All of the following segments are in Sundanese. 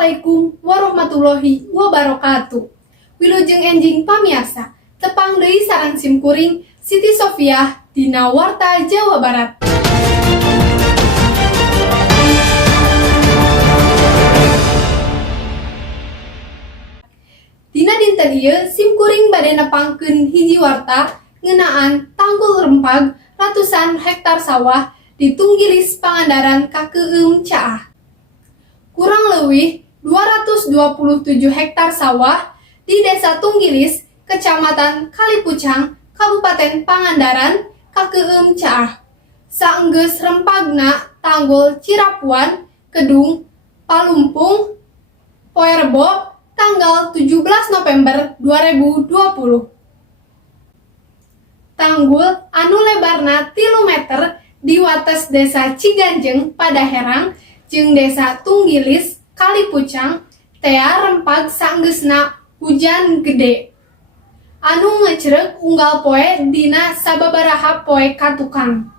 Assalamualaikum warahmatullahi wabarakatuh. Wilujeng enjing pamiarsa, tepang deui sareng simkuring Siti Sofiah dina Warta Jawa Barat. Dina dinten ieu simkuring bade nepangkeun hiji warta ngeunaan Tanggul Rempag ratusan hektar sawah di Tunggilis Pangandaran Kakeueum Caah. Kurang leuwih 227 hektar sawah di Desa Tunggilis, Kecamatan Kalipucang, Kabupaten Pangandaran, Kakeueum Caah. Saenggeus rempagna Tanggul Cirapuan, Kedung, Palumpung, Poe Rebo, tanggal 17 November 2020. Tanggul anu lebarna 3 meter di wates Desa Ciganjeng Padaherang jeung Desa Tunggilis Kalipucang tea rempag saenggeusna hujan gede anu ngecrek unggal poe dina sababaraha poe katukang.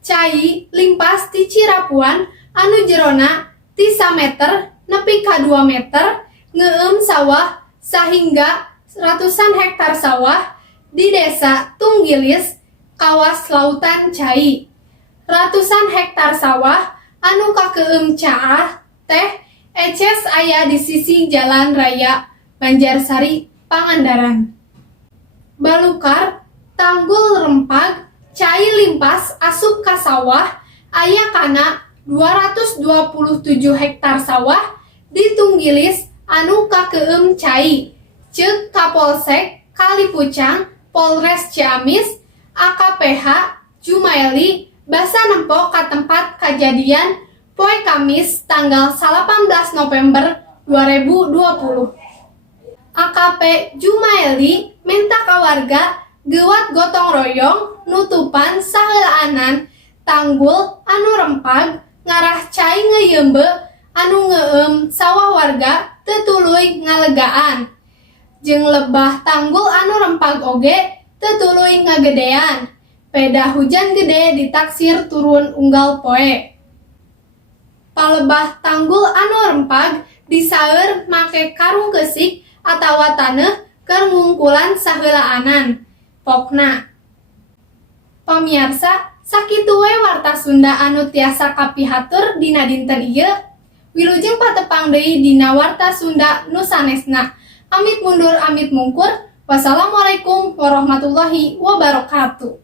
Cai limpas ti Cirapuan anu jerona ti 1 meter nepi ka 2 meter ngeueum sawah sahingga ratusan hektar sawah di Desa Tunggilis kawas lautan cai. Ratusan hektar sawah anu kakeueum Caah teh eces aya di sisi Jalan Raya Banjarsari Pangandaran. Balukar Tanggul Rempag cai limpas asup ka sawah aya kana 227 hektar sawah di Tunggilis anu kakeueum cai, ceuk Kapolsek Kalipucang Polres Ciamis AKPH Jumaeli basa nempo ka tempat kajadian poe Kamis tanggal 18 November 2020. AKP Jumaeli minta ka warga geuwat gotong royong nutupan saheulaanan tanggul anu rempag ngarah cai ngeuyeumbe anu ngeueum sawah warga teu tuluy ngalegaan. Jeung lebah tanggul anu rempag oge teu tuluy ngagedean. Peda hujan gede ditaksir turun unggal poe. Palebah tanggul anu rempag disaeur make karung keusik atawa taneuh keur ngungkulan saheulaanan. Pokna. Pamiarsa, sakitu we warta Sunda anu tiasa kapihatur dina dinten ieu. Wilujeng patepang deui dina Warta Sunda nu sanesna. Amit mundur amit mungkur. Wassalamualaikum warahmatullahi wabarakatuh.